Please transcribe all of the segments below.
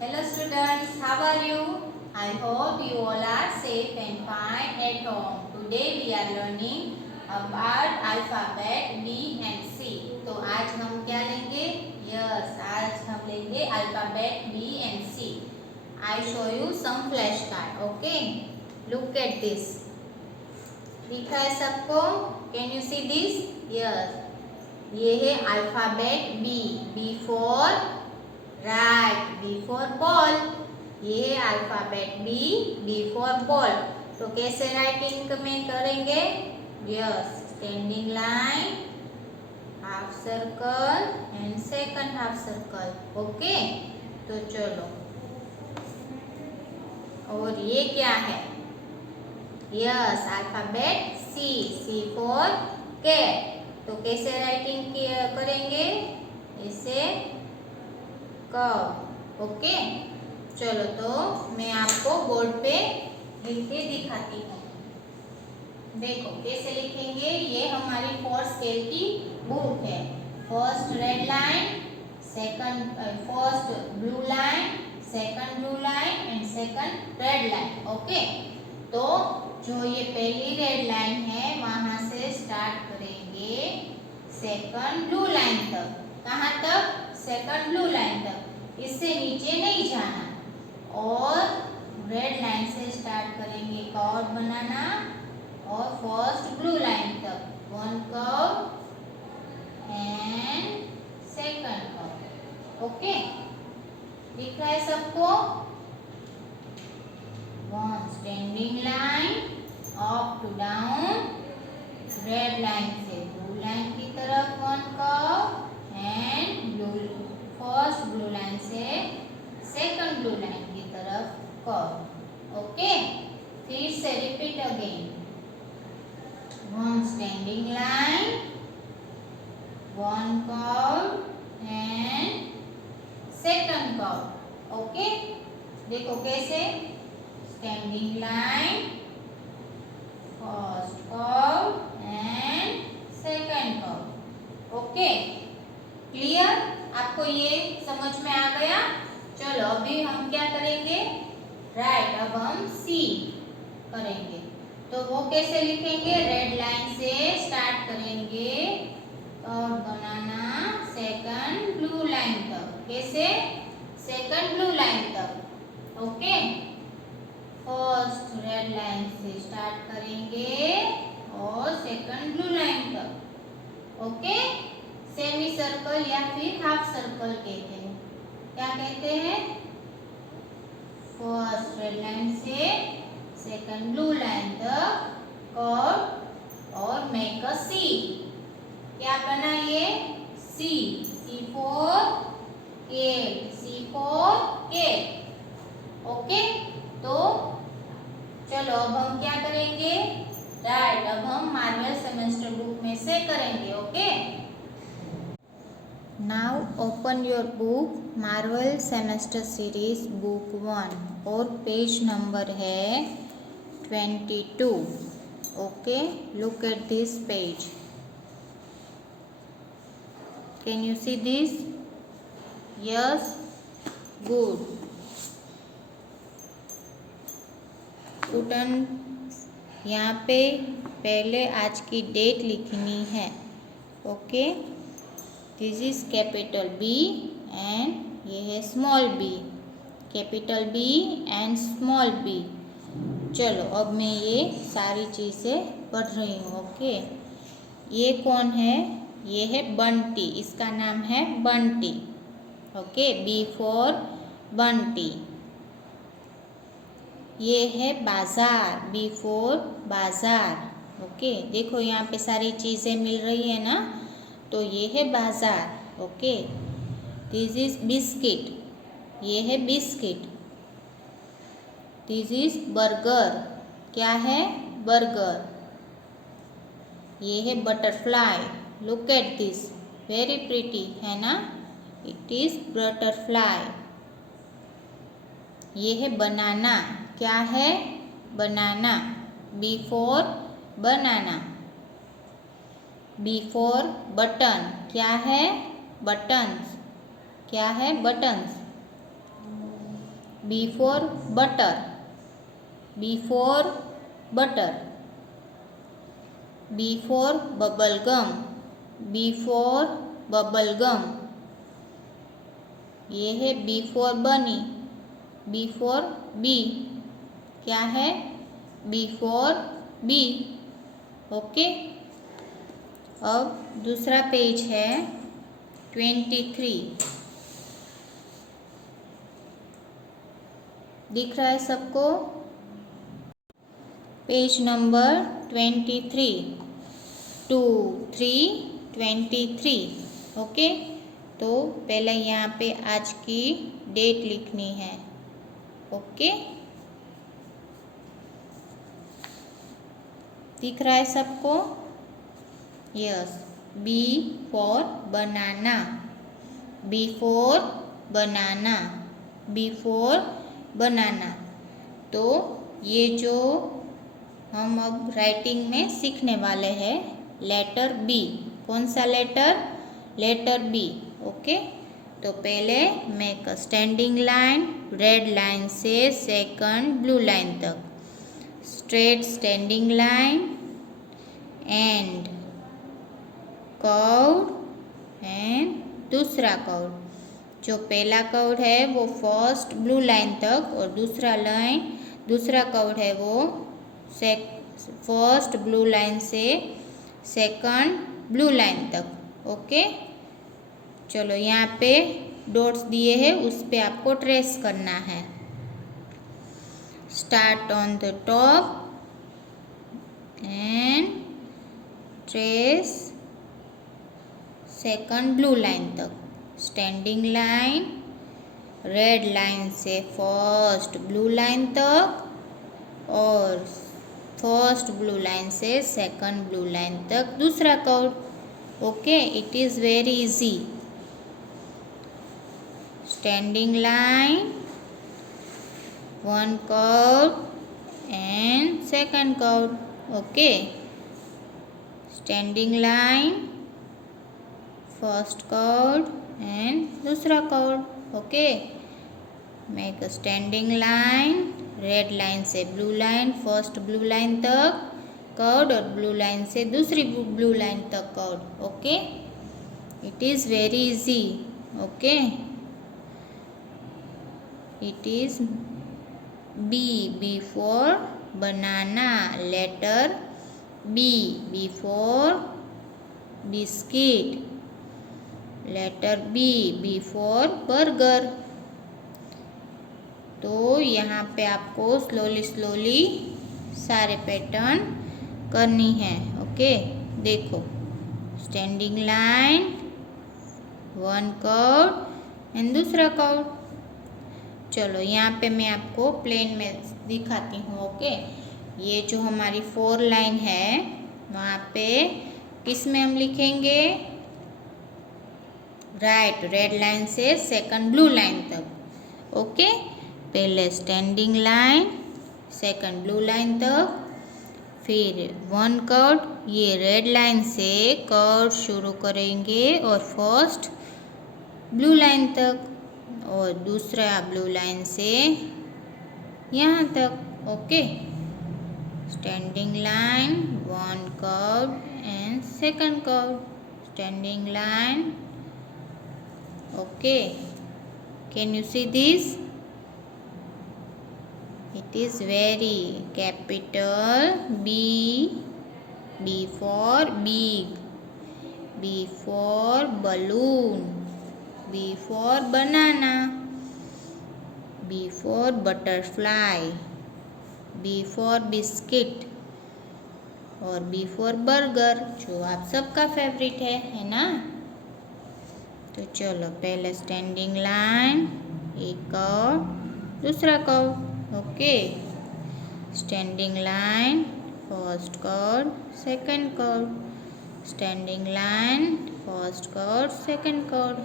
Hello students, how are you? I hope you all are safe and fine at home. Today we are learning about alphabet B and C. तो आज हम क्या लेंगे? Yes, आज हम लेंगे alphabet B and C. I show you some flashcard. Okay, look at this. दिखा है सबको? Can you see this? Yes. ये है alphabet B. B for right, B for ball. ये है अल्फाबेट बी फॉर बॉल. तो कैसे राइटिंग में करेंगे? Yes, standing line, half circle and second half circle. Okay, तो चलो. और ये क्या है? Yes, alphabet C for cat. तो कैसे राइटिंग करेंगे? इसे कर्व. ओके, चलो. तो मैं आपको बोर्ड पे लिख के दिखाती हूँ. देखो कैसे लिखेंगे. ये हमारी 4th स्केल की बुक है. First red line, second first blue line, second blue line and second red line. Okay, तो जो ये पहली रेड लाइन है वहां से स्टार्ट करेंगे सेकंड ब्लू लाइन तक. कहाँ तक? सेकंड ब्लू लाइन तक. इससे नीचे नहीं जाना. और रेड लाइन से स्टार्ट करेंगे कर्व बनाना और फर्स्ट ब्लू लाइन तक one curve and second curve. Okay, दिख रहा है सबको? One standing line up to down, red line से ब्लू लाइन की तरफ one curve and first blue line से सेकंड ब्लू लाइन की तरफ कर्व. ओके, फिर से repeat again. One standing line, one curve and second curve. Okay, देखो कैसे. Standing line, first curve and second curve. Okay, clear? आपको ये समझ में आ गया? चलो अभी हम क्या करेंगे? राइट, अब हम सी करेंगे. तो वो कैसे लिखेंगे? रेड लाइन से स्टार्ट करेंगे और बनाना सेकंड ब्लू लाइन तक. कैसे? सेकंड ब्लू लाइन तक. ओके, फर्स्ट रेड लाइन से स्टार्ट करेंगे और सेकंड ब्लू लाइन तक. ओके, सेमी सर्कल या फिर हाफ सर्कल कहते हैं. क्या कहते हैं? फर्स्ट रेड लाइन से सेकंड ब्लू लाइन तक कर्व और मेक अ सी. क्या बना ये? C for cat. C for cat. Okay, तो चलो अब हम क्या करेंगे? राइट, अब हम मार्वल सेमेस्टर बुक में से करेंगे. Okay, Now open your book Marvel Semester Series Book 1 और पेज नंबर है 22. Okay, look at this page. Can you see this? Yes, good. Student यहाँ पे पहले आज की डेट लिखनी है. Okay, this is capital B and ये है small B. Capital B and small B. चलो अब मैं ये सारी चीज़ें पढ़ रही हूँ. ओके, ये कौन है? ये है बंटी. इसका नाम है Bunty. Okay, B for Bunty. ये है बाजार. बी फॉर बाजार. ओके, देखो यहाँ पे सारी चीज़ें मिल रही है ना, तो ये है बाजार. Okay, this is biscuit. ये है बिस्किट. This is burger. क्या है? बर्गर. ये है butterfly. Look at this, very pretty है ना. It is butterfly. ये है बनाना. क्या है? Banana. B for banana. B for button. क्या है? बटन्स. क्या है? Buttons. B for butter. B for butter. B for bubble gum. B for bubble gum. ये है B for bunny. B for bee. क्या है? B for bee. ओके। अब दूसरा पेज है 23। दिख रहा है सबको? Page number 23, 2, 3, 23। ओके। तो पहले यहाँ पे आज की डेट लिखनी है। ओके। दिख रहा है सबको? Yes. B for banana. B for banana. B for banana. तो ये जो हम अब राइटिंग में सीखने वाले हैं, लेटर बी। कौन सा लेटर? Letter B. ओके। तो पहले make a standing line, red line से सेकंड ब्लू लाइन तक, straight standing line and curve and दूसरा कर्व। जो पहला कर्व है वो फर्स्ट ब्लू लाइन तक और दूसरा कर्व है वो फर्स्ट ब्लू लाइन से सेकंड ब्लू लाइन तक। ओके। चलो यहाँ पे डॉट्स दिए हैं, उस पे आपको ट्रेस करना है। Start on the top and trace second blue line तक, स्टैंडिंग लाइन, रेड लाइन से फर्स्ट ब्लू लाइन तक और फर्स्ट ब्लू लाइन से सेकंड ब्लू लाइन तक दूसरा curve. Okay. It is very easy. Standing line, one curve and second curve. Okay. Standing line, first curve and दूसरा curve. Okay. Make a standing line, red line से blue line, first blue line तक curve और blue line से दूसरी blue line तक curve. Okay. It is very easy. Okay. It is B. B for banana, letter B. B for biscuit, letter B. B for burger. तो यहाँ पे आपको slowly सारे पैटर्न करनी है। ओके। देखो, standing line, one curve and दूसरा curve. चलो यहाँ पे मैं आपको प्लेन में दिखाती हूँ। ओके। ये जो हमारी 4 लाइन है, वहाँ पे किस में हम लिखेंगे? राइट, रेड लाइन से सेकंड ब्लू लाइन तक। ओके। पहले standing line, second blue line तक, फिर वन कर्व, ये रेड लाइन से कर्व शुरू करेंगे और फर्स्ट ब्लू लाइन तक और दूसरा ब्लू लाइन से यहाँ तक। Okay. Standing line, one curve and second curve, standing line. Okay. Can you see this? It is very capital B. B for big. B for balloon. B for banana. B for butterfly. B for biscuit. और B for burger, जो आप सबका favourite है ना? तो चलो पहले standing line, एक कर्व, दूसरा curve. Okay. Standing line, first curve, second curve, standing line, first curve, second curve,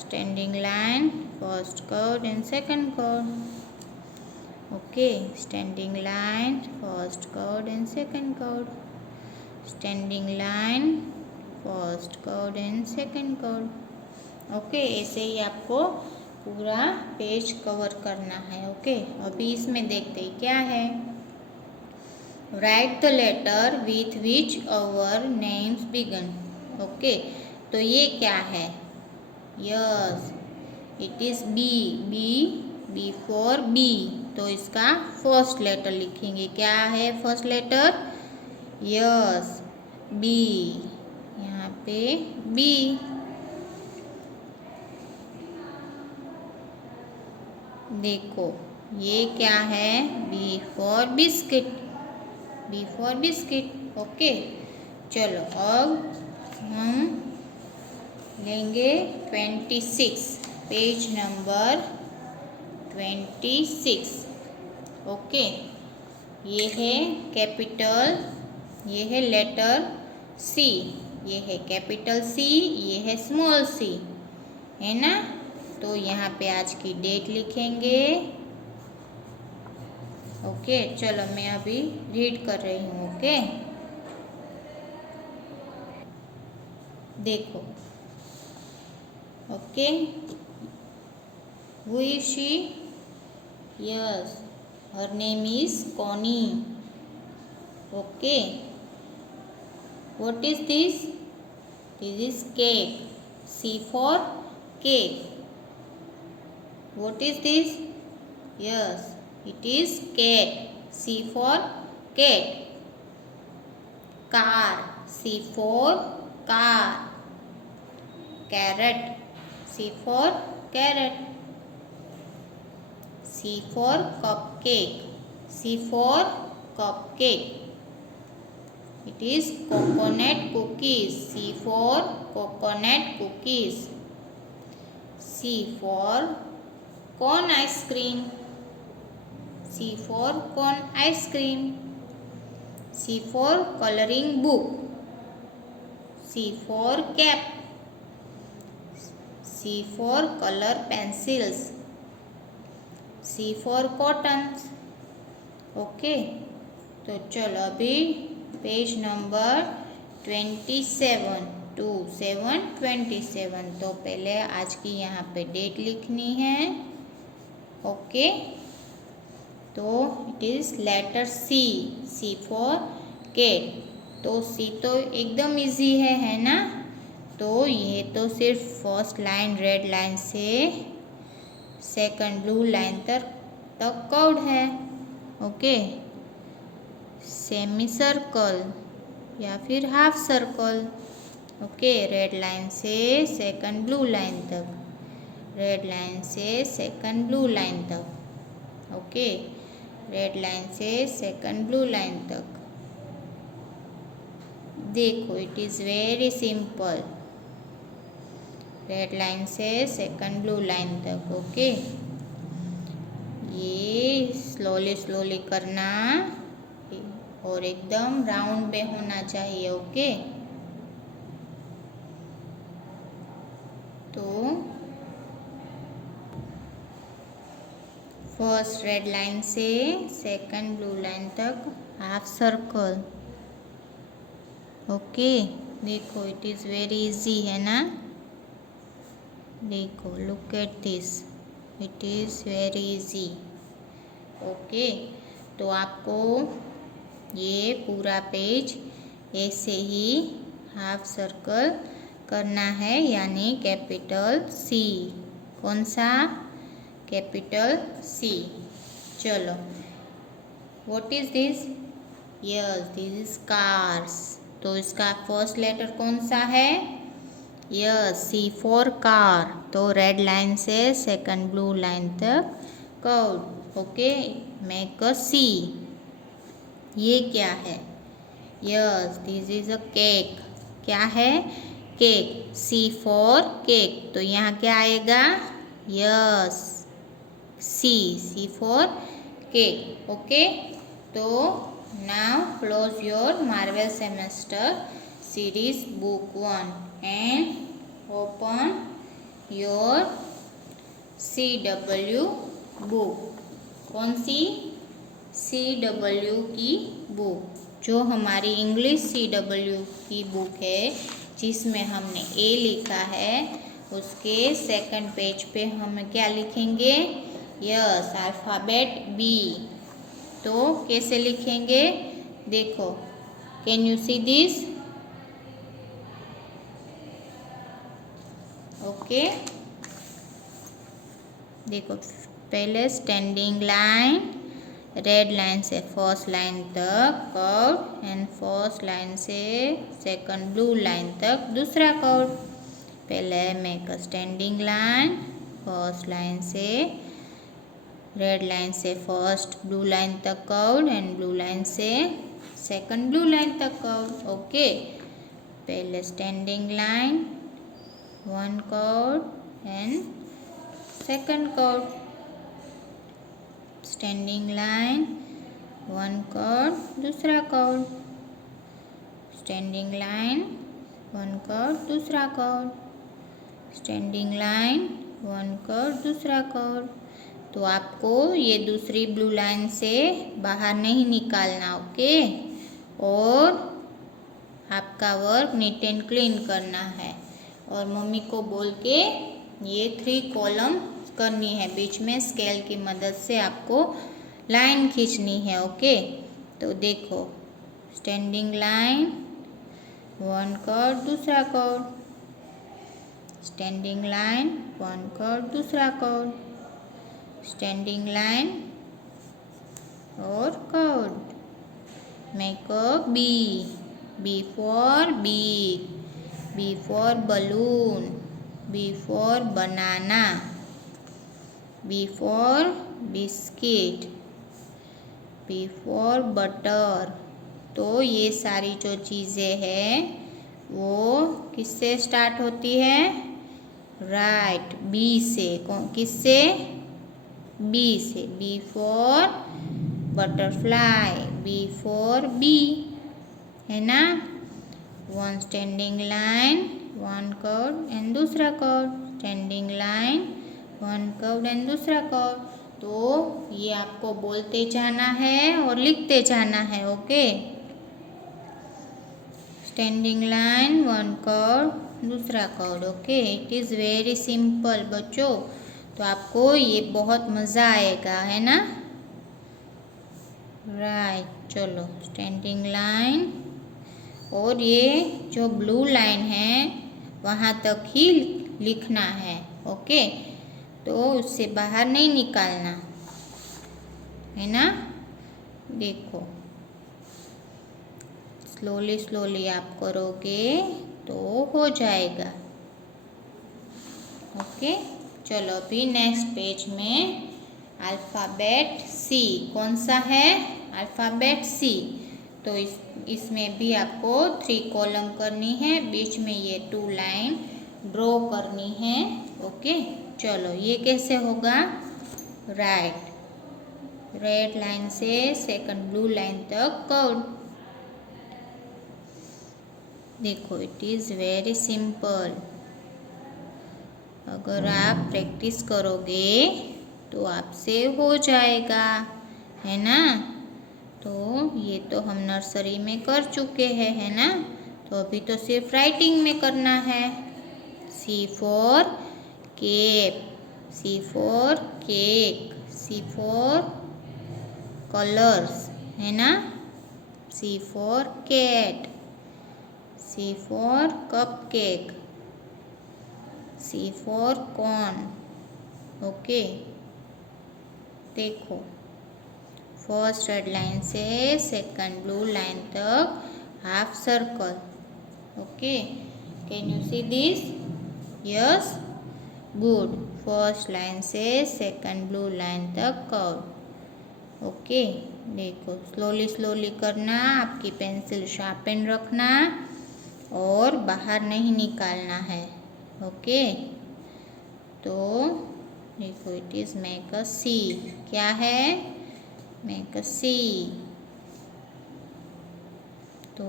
standing line, first curve and second curve. Okay. Standing line, first curve and second curve, standing line, first curve and second curve. Okay. ऐसे ही आपको पूरा page cover करना है। Okay, अभी इसमें देखते हैं क्या है। Write the letter with which our names begin. Okay, तो ये क्या है? Yes, it is B. B for bee, तो इसका फर्स्ट लेटर लिखेंगे। क्या है फर्स्ट लेटर? Yes, B. यहाँ पे बी। देखो ये क्या है? B for biscuit. B for biscuit. Okay, चलो अब हम लेंगे 26, पेज नंबर 26। ओके, ये है कैपिटल, ये है लेटर सी, ये है कैपिटल सी, ये है स्मॉल सी, है ना? तो यहाँ पे आज की डेट लिखेंगे। ओके, चलो मैं अभी रीड कर रही हूँ। ओके, देखो। Okay, who is she? Yes, her name is Connie. Okay, what is this? This is cake. C for cake. What is this? Yes, it is cat. C for cat. Car. C for car. Carrot. C for carrot. C for cupcake. C for cupcake. It is coconut cookies. C for coconut cookies. C for cone ice cream. C for cone ice cream. C for coloring book. C for cap. C for color pencils. C for cottons. Okay, तो चलो अभी page number 27, 27, तो पहले आज की यहाँ पे date लिखनी है। ओके, तो it is letter C. C for cat. तो सी तो एकदम इजी है ना? तो ये तो सिर्फ फर्स्ट लाइन रेड लाइन से सेकंड ब्लू लाइन तक कर्व्ड है। ओके, सेमी सर्कल या फिर half circle. Okay, red line से सेकंड ब्लू लाइन तक, रेड लाइन से सेकंड ब्लू लाइन तक। ओके, रेड लाइन से सेकंड ब्लू लाइन तक। देखो it is very simple. Red line से सेकंड ब्लू लाइन तक। ओके, ये स्लोली करना और एकदम राउंड में होना चाहिए। ओके, तो फर्स्ट रेड लाइन से सेकंड ब्लू लाइन तक हाफ सर्कल। ओके, देखो इट इज वेरी इजी है ना? देखो, look at this, it is very easy. Okay, तो आपको ये पूरा पेज ऐसे ही हाफ सर्कल करना है, यानी कैपिटल सी। कौन सा? Capital C. चलो, what is this? Yes, this is cars. तो इसका फर्स्ट लेटर कौन सा है? Yes, C for car. तो रेड लाइन से सेकंड ब्लू लाइन तक curved. Okay, make a C. ये क्या है? Yes, this is a cake. क्या है? केक। सी फॉर केक, तो यहाँ क्या आएगा? Yes, C for cake. Okay, तो now close your marvel semester series book 1 and open your CW book. कौन सी? CW की बुक, जो हमारी इंग्लिश CW की बुक है, जिसमें हमने A लिखा है, उसके सेकंड पेज पे हम क्या लिखेंगे? Yes, alphabet B. तो कैसे लिखेंगे? देखो, can you see this? Okay, देखो पहले स्टैंडिंग लाइन, रेड लाइन से फर्स्ट लाइन तक कर्व एंड फर्स्ट लाइन से सेकंड ब्लू लाइन तक दूसरा कर्व। पहले make a standing line, first line से रेड लाइन से फर्स्ट ब्लू लाइन तक कर्व एंड ब्लू लाइन से सेकंड ब्लू लाइन तक कर्व। ओके, पहले standing line, one curve and second curve, standing line, one curve, दूसरा curve, standing line, one curve, दूसरा curve, standing line, one curve, दूसरा curve. तो आपको ये दूसरी ब्लू लाइन से बाहर नहीं निकालना, ओके। और आपका वर्क नीट एंड क्लीन करना है और मम्मी को बोल के ये 3 कॉलम करनी है। बीच में स्केल की मदद से आपको लाइन खींचनी है, ओके। तो देखो, स्टैंडिंग लाइन, वन कर्व, दूसरा curve, standing line, one curve, दूसरा कर्व, स्टैंडिंग लाइन और curve. Make a B, B for big, B for balloon, B for banana, B for biscuit, B for butter. तो ये सारी जो चीज़ें हैं वो किससे स्टार्ट होती है? राइट, बी से। किससे? बी से। B for butterfly, B for B, है ना। One standing line, one curve and दूसरा curve, standing line, one curve and दूसरा कर्व। तो ये आपको बोलते जाना है और लिखते जाना है, okay. Standing line, one curve, दूसरा curve, okay. It is very simple बच्चों। तो आपको ये बहुत मज़ा आएगा, है ना। राइट, चलो स्टैंडिंग लाइन, और ये जो ब्लू लाइन है वहाँ तक ही लिखना है, ओके। तो उससे बाहर नहीं निकालना, है ना। देखो, स्लोली स्लोली आप करोगे तो हो जाएगा, ओके। चलो अभी नेक्स्ट पेज में अल्फ़ाबेट सी। कौन सा है? Alphabet C. तो इसमें भी आपको 3 कॉलम करनी है, बीच में ये 2 लाइन ड्रॉ करनी है, ओके। चलो ये कैसे होगा? राइट, रेड लाइन से सेकंड ब्लू लाइन तक कर्व। देखो, इट इज़ वेरी सिंपल। अगर आप प्रैक्टिस करोगे तो आपसे हो जाएगा, है ना। तो ये तो हम नर्सरी में कर चुके हैं, है ना। तो अभी तो सिर्फ राइटिंग में करना है। C for cape, C for cake, C for colours, है ना। C for cat, C for cupcake, C for corn, okay. देखो, फर्स्ट रेड लाइन से सेकंड ब्लू लाइन तक half circle, okay. Can you see this? Yes, good. First line से second blue line तक curve, okay. देखो, slowly slowly करना, आपकी pencil sharpen रखना और बाहर नहीं निकालना है, ओके। तो देखो, it is make a C. क्या है? Make a C. तो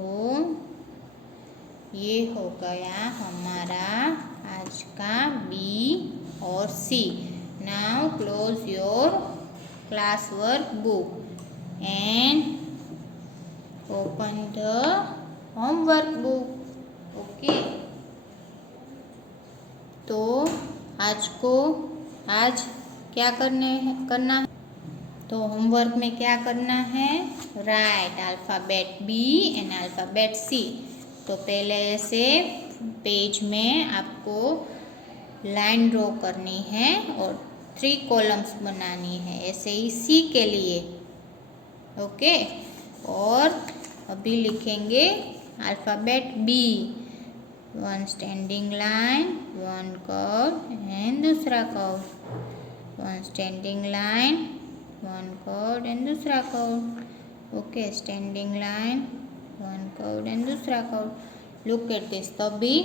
ये हो गया हमारा आज का बी और C. Now close your class work book and open the homework book, okay. तो आज क्या करना है? तो होमवर्क में क्या करना है? Write alphabet B and alphabet C. तो पहले ऐसे पेज में आपको लाइन ड्रॉ करनी है और 3 कॉलम्स बनानी है, ऐसे ही सी के लिए। ओके, और अभी लिखेंगे alphabet B. 1 standing line, 1 curve and दूसरा curve, 1 standing line, 1 curve and दूसरा curve. Okay, standing line, 1 curve and दूसरा कर्व। Look at this. तो अभी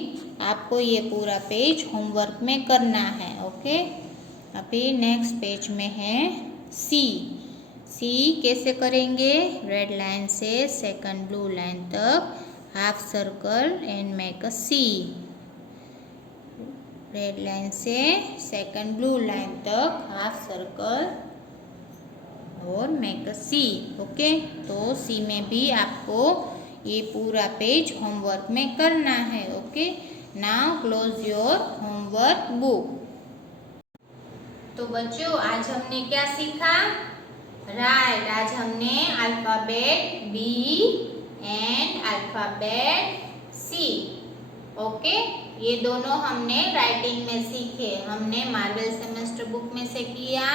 आपको ये पूरा पेज होमवर्क में करना है। ओके, अभी नेक्स्ट पेज में है सी। सी कैसे करेंगे? रेड लाइन से सेकंड ब्लू लाइन तक half circle and make a C. Red line से सेकंड ब्लू लाइन तक हाफ सर्कल और मेक अ सी। ओके, तो सी में भी आपको ये पूरा पेज होमवर्क में करना है। Okay, now close your homework book. तो बच्चों आज हमने क्या सीखा? राइट, आज हमने alphabet B and alphabet C. Okay, ये दोनों हमने राइटिंग में सीखे। हमने मॉडल सेमेस्टर बुक में से किया,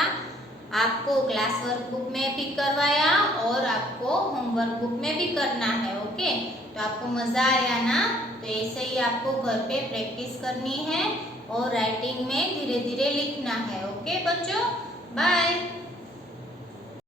आपको क्लास वर्क बुक में भी करवाया और आपको होमवर्क बुक में भी करना है। ओके, तो आपको मज़ा आया ना? तो ऐसे ही आपको घर पे प्रैक्टिस करनी है और राइटिंग में धीरे धीरे लिखना है। ओके बच्चों, बाय।